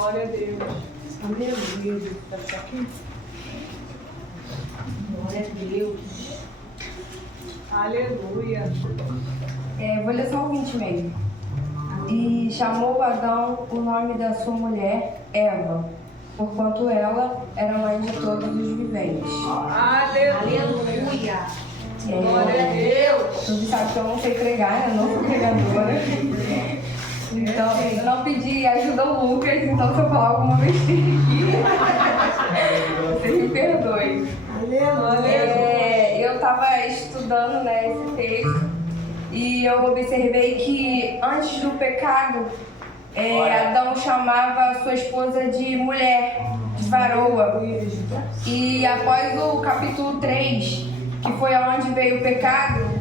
Glória a Deus. Aleluia. Está aqui? Glória a Deus. Aleluia. Vou ler só o 20 mesmo. E chamou Adão o nome da sua mulher, Eva, porquanto ela era mãe de todos os viventes. Aleluia. Glória a Deus. Tu sabe que eu não sei pregar, né? Eu não sou pregadora. Então, eu não pedi ajuda ao Lucas, então se eu falar alguma besteira aqui, você me perdoe. Eu estava estudando, né, esse texto e eu observei que antes do pecado, Adão chamava sua esposa de mulher, de varoa. E após o capítulo 3, que foi onde veio o pecado,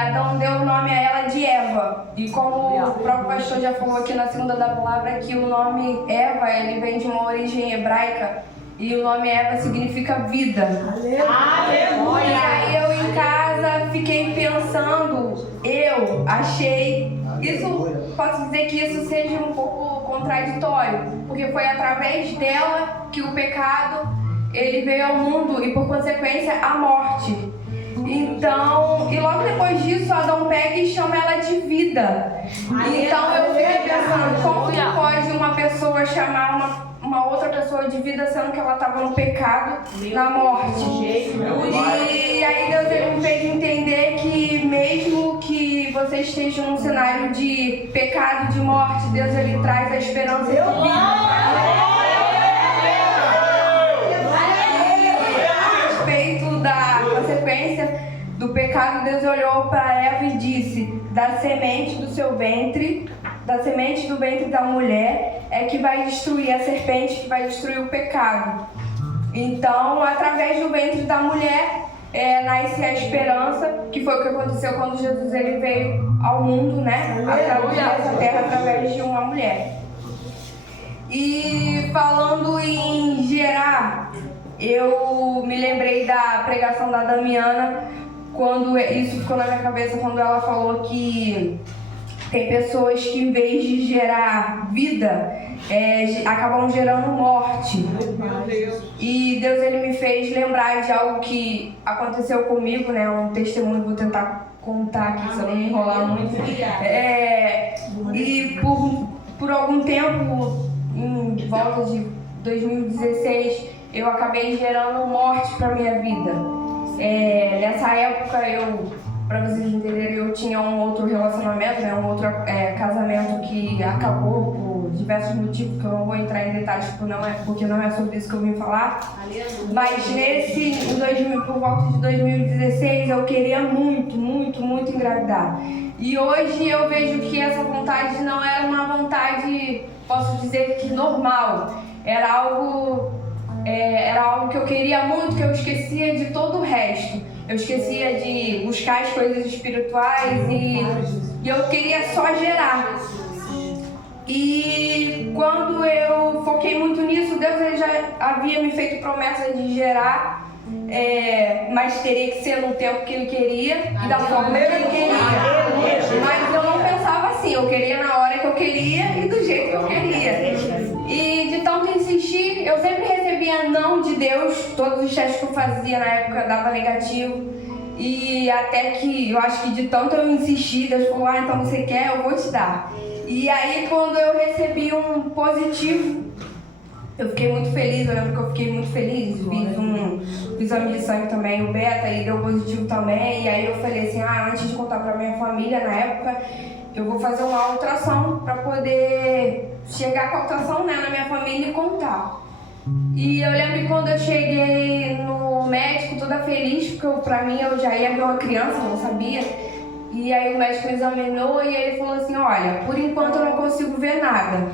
Adão deu o nome a ela de Eva. E como o próprio pastor já falou aqui na segunda da palavra, que o nome Eva, ele vem de uma origem hebraica. E o nome Eva significa vida. Aleluia! E aí eu em casa fiquei pensando, eu achei... Posso dizer que isso seja um pouco contraditório. Porque foi através dela que o pecado, ele veio ao mundo e por consequência a morte. Então, e logo depois disso, Adão pega e chama ela de vida. Então eu fiquei pensando, como que pode uma pessoa chamar uma outra pessoa de vida, sendo que ela estava no pecado, na morte? E aí Deus ele me fez entender que mesmo que você esteja num cenário de pecado, de morte, Deus ele traz a esperança de vida. Da consequência do pecado, Deus olhou para Eva e disse: da semente do seu ventre, da semente do ventre da mulher é que vai destruir a serpente, que vai destruir o pecado. Então, através do ventre da mulher nasce a esperança, que foi o que aconteceu quando Jesus ele veio ao mundo, né? Através da terra, através de uma mulher. E falando em gerar, eu me lembrei da pregação da Damiana, quando isso ficou na minha cabeça, quando ela falou que tem pessoas que em vez de gerar vida, acabam gerando morte. E Deus ele me fez lembrar de algo que aconteceu comigo, né? Um testemunho, vou tentar contar aqui, se eu não me enrolar muito. E por algum tempo, em volta de 2016, eu acabei gerando morte para minha vida. Nessa época, para vocês entenderem, eu tinha um outro relacionamento, né, um outro casamento que acabou por diversos motivos que eu não vou entrar em detalhes porque não é sobre isso que eu vim falar. Mas por volta de 2016, eu queria muito, muito, muito engravidar. E hoje eu vejo que essa vontade não era uma vontade, posso dizer que normal. Era algo que eu queria muito, que eu esquecia de todo o resto. Eu esquecia de buscar as coisas espirituais e eu queria só gerar. E quando eu foquei muito nisso, Deus ele já havia me feito promessa de gerar, mas teria que ser no tempo que Ele queria e da forma que Ele queria. Mas eu não pensava assim, eu queria na hora que eu queria e do jeito que eu queria. E de tanto insistir, eu sempre recebia não de Deus. Todos os testes que eu fazia na época dava negativo. E até que eu acho que de tanto eu insistir, Deus falou: então você quer, eu vou te dar. E aí quando eu recebi um positivo, eu fiquei muito feliz. Eu lembro que eu fiquei muito feliz. Fiz um exame de sangue também, o beta, e deu positivo também. E aí eu falei assim: antes de contar pra minha família na época, eu vou fazer uma ultrassom para poder chegar com a ultrassom, né, na minha família e contar. E eu lembro que quando eu cheguei no médico toda feliz, porque pra mim eu já ia ver uma criança, eu não sabia. E aí o médico me examinou e ele falou assim: olha, por enquanto eu não consigo ver nada.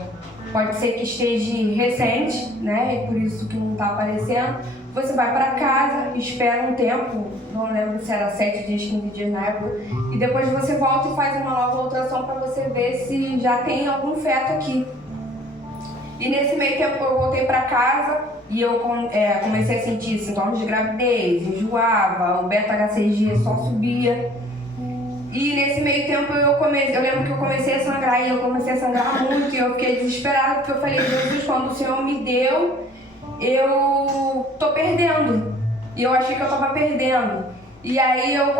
Pode ser que esteja recente, né, e por isso que não tá aparecendo. Você vai para casa, espera um tempo, não lembro se era 7 dias, 15 dias na época, e depois você volta e faz uma nova ultrassom para você ver se já tem algum feto aqui. E nesse meio tempo eu voltei para casa e eu comecei a sentir sintomas de gravidez, enjoava, o beta-HCG só subia. E nesse meio tempo eu lembro que eu comecei a sangrar e eu comecei a sangrar muito e eu fiquei desesperada porque eu falei, Jesus, quando o Senhor me deu, eu tô perdendo. E eu achei que eu tava perdendo. E aí eu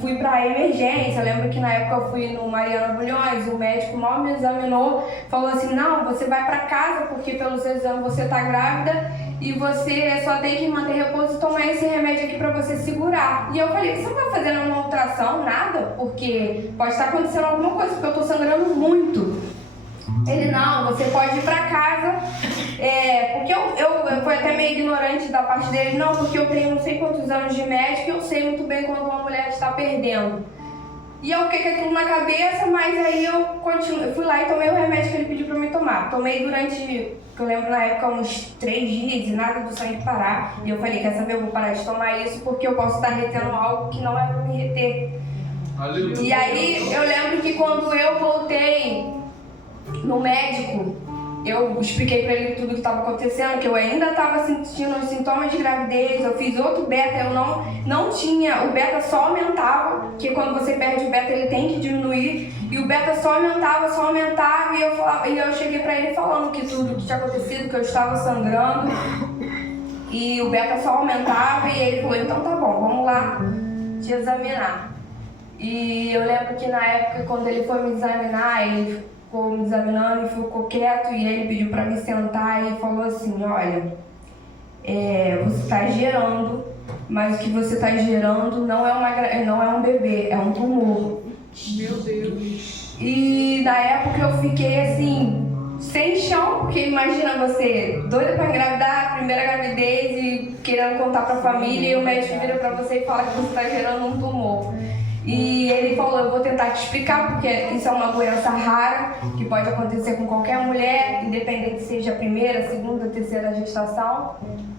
fui pra emergência. Eu lembro que na época eu fui no Mariana Bulhões, o médico mal me examinou, falou assim, não, você vai pra casa porque pelos seus exames você tá grávida e você só tem que manter repouso e tomar esse remédio aqui pra você segurar. E eu falei, você não vai fazer nenhuma ultrassom, nada? Porque pode estar acontecendo alguma coisa, porque eu tô sangrando muito. Ele, não, você pode ir pra casa, porque eu fui até meio ignorante da parte dele, não, porque eu tenho não sei quantos anos de médico e eu sei muito bem quando uma mulher está perdendo. E eu fiquei com aquilo na cabeça, mas aí eu fui lá e tomei o remédio que ele pediu pra mim tomar. Tomei durante, eu lembro na época, uns 3 dias e nada do sangue parar. E eu falei, quer saber, eu vou parar de tomar isso porque eu posso estar retendo algo que não é pra me reter. Aleluia. E aí eu lembro que quando eu voltei no médico, eu expliquei pra ele tudo o que estava acontecendo, que eu ainda estava sentindo os sintomas de gravidez, eu fiz outro beta, eu não tinha, o beta só aumentava, que quando você perde o beta ele tem que diminuir, e o beta só aumentava, e eu cheguei pra ele falando que tudo que tinha acontecido, que eu estava sangrando, e o beta só aumentava, e ele falou, então tá bom, vamos lá te examinar. E eu lembro que na época, quando ele foi me examinar, ele ficou me examinando e ficou quieto e ele pediu para me sentar e falou assim, olha, você está gerando, mas o que você está gerando não é um bebê, é um tumor. Meu Deus. E na época eu fiquei assim, sem chão, porque imagina você doida para engravidar, primeira gravidez e querendo contar para a família e o médico vira para você e fala que você está gerando um tumor. E ele falou, eu vou tentar te explicar, porque isso é uma doença rara, que pode acontecer com qualquer mulher, independente se seja a primeira, segunda, terceira gestação.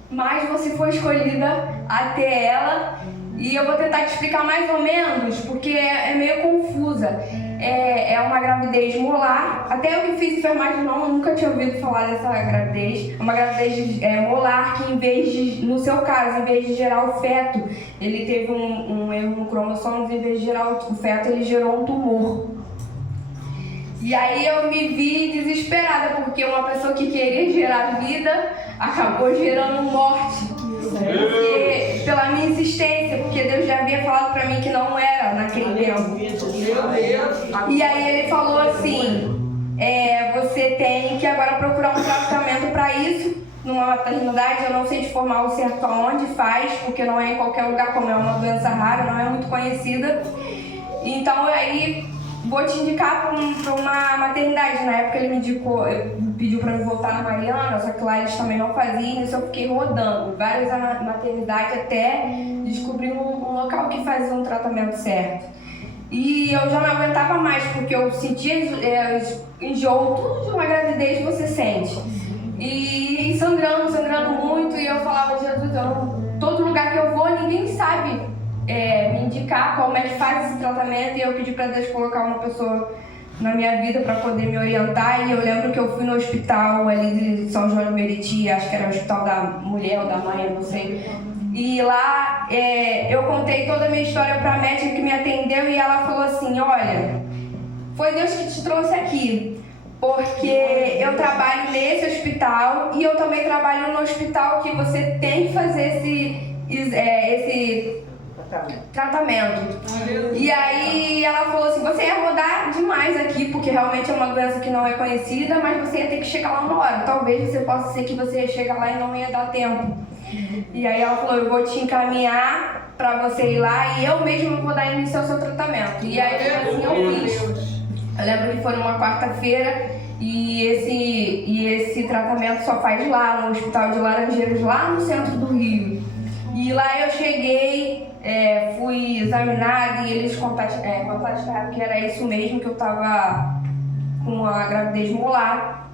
Mas você foi escolhida a ter ela, e eu vou tentar te explicar mais ou menos, porque é meio confusa. É uma gravidez molar, até eu que fiz enfermagem nunca tinha ouvido falar dessa gravidez. É uma gravidez molar que no seu caso, em vez de gerar o feto, ele teve um erro no cromossomo, em vez de gerar o feto, ele gerou um tumor. E aí eu me vi desesperada, porque uma pessoa que queria gerar vida acabou gerando morte. Porque, pela minha insistência, porque Deus já havia falado pra mim que não era naquele tempo. E aí ele falou assim, você tem que agora procurar um tratamento para isso, numa maternidade, eu não sei te informar o certo aonde faz, porque não é em qualquer lugar, como é uma doença rara, não é muito conhecida. Então aí vou te indicar para uma maternidade. Na época ele pediu para me voltar na Mariana, só que lá eles também não faziam, isso eu fiquei rodando várias maternidades até descobrir um local que fazia um tratamento certo. E eu já não aguentava mais, porque eu sentia enjoo, tudo de uma gravidez você sente. E sangrando muito, e eu falava, Jesus, todo lugar que eu vou, ninguém sabe me indicar como é que faz esse tratamento, e eu pedi para Deus colocar uma pessoa na minha vida para poder me orientar. E eu lembro que eu fui no hospital ali de São João de Meriti, acho que era o hospital da mulher ou da mãe, eu não sei. E lá eu contei toda a minha história para a médica que me atendeu, e ela falou assim, olha, foi Deus que te trouxe aqui, porque eu trabalho nesse hospital e eu também trabalho no hospital que você tem que fazer esse tratamento. E aí ela falou assim, você ia rodar demais aqui, porque realmente é uma doença que não é conhecida, mas você ia ter que chegar lá uma hora. Talvez você possa ser que você ia chegar lá e não ia dar tempo. E aí ela falou, eu vou te encaminhar pra você ir lá e eu mesma vou dar início ao seu tratamento. E aí assim eu fiz. Eu lembro que foi numa quarta-feira e esse tratamento só faz lá no Hospital de Laranjeiras, lá no centro do Rio. E lá eu cheguei, fui examinada e eles contataram que era isso mesmo, que eu estava com a gravidez molar.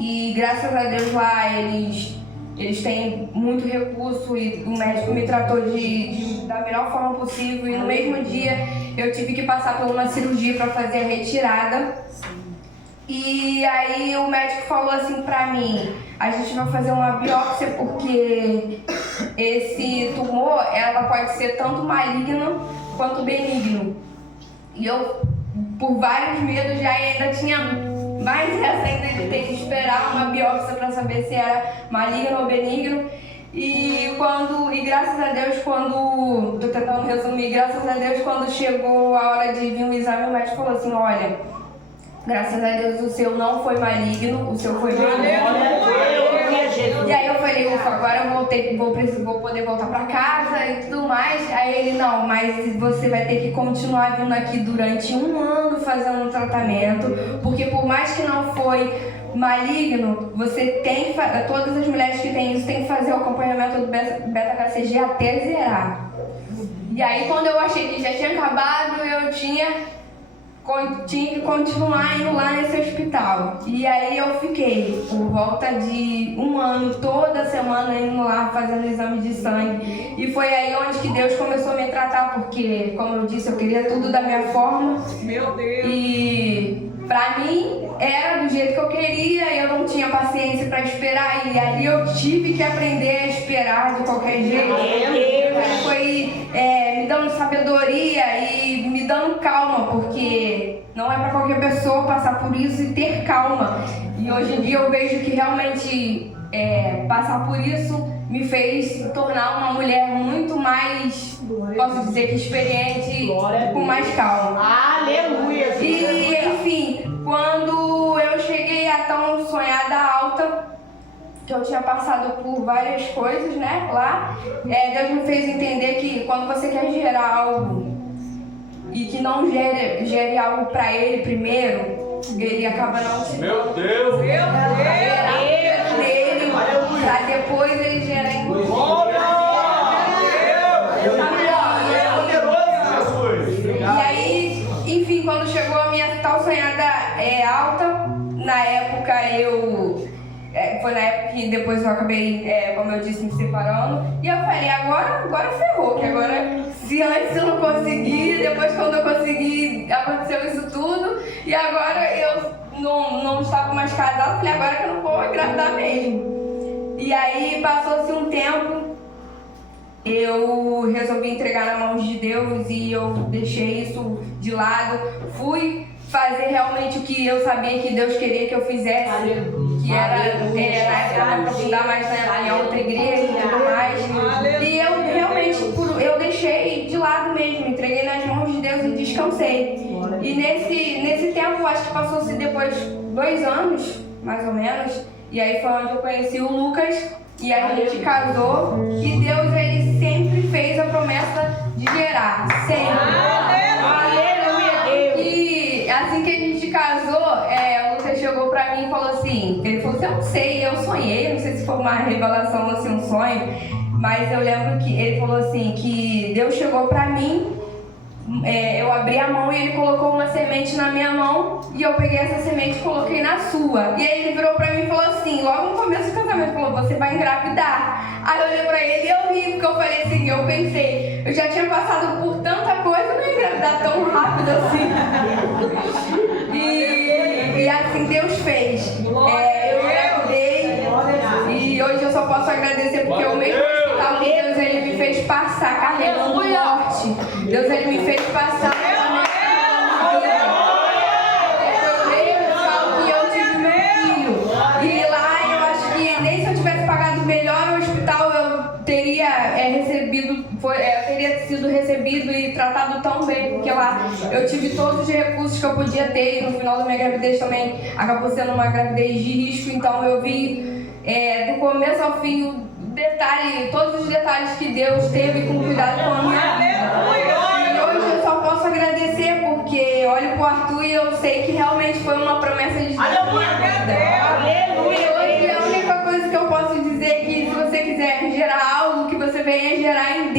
E graças a Deus lá eles têm muito recurso e o médico me tratou da melhor forma possível. E no mesmo dia eu tive que passar por uma cirurgia para fazer a retirada. E aí o médico falou assim pra mim, a gente vai fazer uma biópsia porque esse tumor, ela pode ser tanto maligna quanto benigno. E eu, por vários medos, já ainda tinha mais essa ainda de ter que esperar uma biópsia para saber se era maligno ou benigno. E graças a Deus, tô tentando resumir, graças a Deus, quando chegou a hora de vir um exame, o médico falou assim, olha, graças a Deus o seu não foi maligno, o seu foi benigno. E aí eu falei, ufa, agora eu vou poder voltar pra casa e tudo mais. Aí ele, não, mas você vai ter que continuar vindo aqui durante 1 ano fazendo um tratamento, porque por mais que não foi maligno, você tem que todas as mulheres que têm isso têm que fazer o acompanhamento do beta-HCG até zerar. E aí quando eu achei que já tinha acabado, eu tinha que continuar indo lá nesse hospital. E aí eu fiquei por volta de 1 ano, toda semana indo lá fazendo exame de sangue. E foi aí onde que Deus começou a me tratar, porque, como eu disse, eu queria tudo da minha forma. Meu Deus! E pra mim era do jeito que eu queria e eu não tinha paciência pra esperar. E aí eu tive que aprender a esperar de qualquer jeito. Ele foi me dando sabedoria e me dando calma, porque não é pra qualquer pessoa passar por isso e ter calma. E hoje em dia eu vejo que realmente passar por isso me fez tornar uma mulher muito mais, posso dizer que experiente, com mais calma. Aleluia! E enfim, quando eu cheguei a tão sonhada alta, que eu tinha passado por várias coisas, né, lá, Deus me fez entender que quando você quer gerar algo e que não gere algo pra Ele primeiro, Ele acaba não te Meu Deus! gerar dele, pra depois Ele gerar em você. E aí, enfim, quando chegou a minha tal sonhada alta, na época foi na época que depois eu acabei, como eu disse, me separando. E eu falei, agora ferrou, que agora, se antes eu não consegui, depois quando eu consegui, aconteceu isso tudo. E agora eu não estava mais casada, falei, agora que eu não vou engravidar mesmo. E aí passou-se um tempo, eu resolvi entregar nas mãos de Deus e eu deixei isso de lado. Fui fazer realmente o que eu sabia que Deus queria que eu fizesse, que era na época me aprofundar mais na outra igreja e tudo mais. E eu realmente, eu deixei de lado mesmo, entreguei nas mãos de Deus e descansei. E nesse tempo, acho que passou-se depois 2 anos, mais ou menos, e aí foi onde eu conheci o Lucas, e aí a gente casou, e Deus, ele sempre fez a promessa de gerar, sempre. E assim que a gente casou, o Lucas chegou pra mim e falou assim, ele falou assim, eu não sei, eu sonhei, não sei se foi uma revelação, assim, um sonho, mas eu lembro que ele falou assim, que Deus chegou pra mim, eu abri a mão e ele colocou uma semente na minha mão e eu peguei essa semente e coloquei na sua. E aí ele virou pra mim e falou assim, logo no começo do casamento, falou, você vai engravidar. Aí eu olhei pra ele e eu ri, porque eu falei assim, eu pensei, eu já tinha passado por tanta coisa, eu não ia engravidar tão rápido assim. E assim Deus fez. Eu engravidei e hoje eu só posso agradecer porque o mesmo hospital que Deus, ele me fez passar carregando morte. Deus, ele me fez passar que eu tive meu filho. E lá eu acho que nem se eu tivesse pagado melhor no hospital eu teria teria sido recebido e tratado tão bem, porque lá eu tive todos os recursos que eu podia ter e no final da minha gravidez também acabou sendo uma gravidez de risco, então eu vi do começo ao fim o detalhe, todos os detalhes que Deus teve com cuidado com a minha vida. E hoje eu só posso agradecer porque eu olho pro Arthur e eu sei que realmente foi uma promessa de Deus. E hoje a única coisa que eu posso dizer é que se você quiser gerar algo, que você venha gerar em